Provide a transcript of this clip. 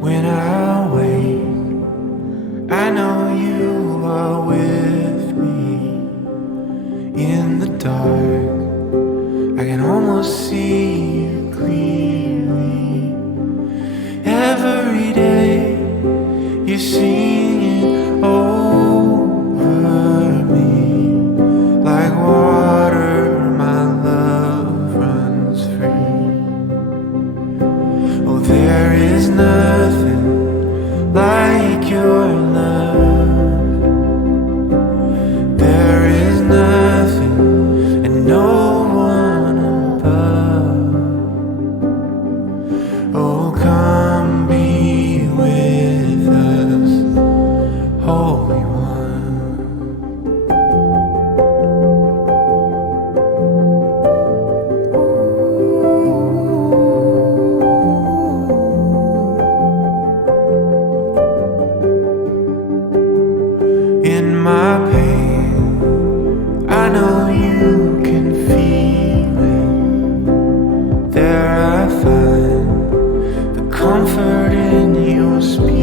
When I wake, I know you are with me. In the dark, I can almost see you clearly. Every day, you're singing over me. Like water, my love runs free. Oh, there is nothing like your love. There is nothing and no one above. Oh, come be with us, Holy One. In my pain, I know you can feel it. There I find the comfort in your spirit.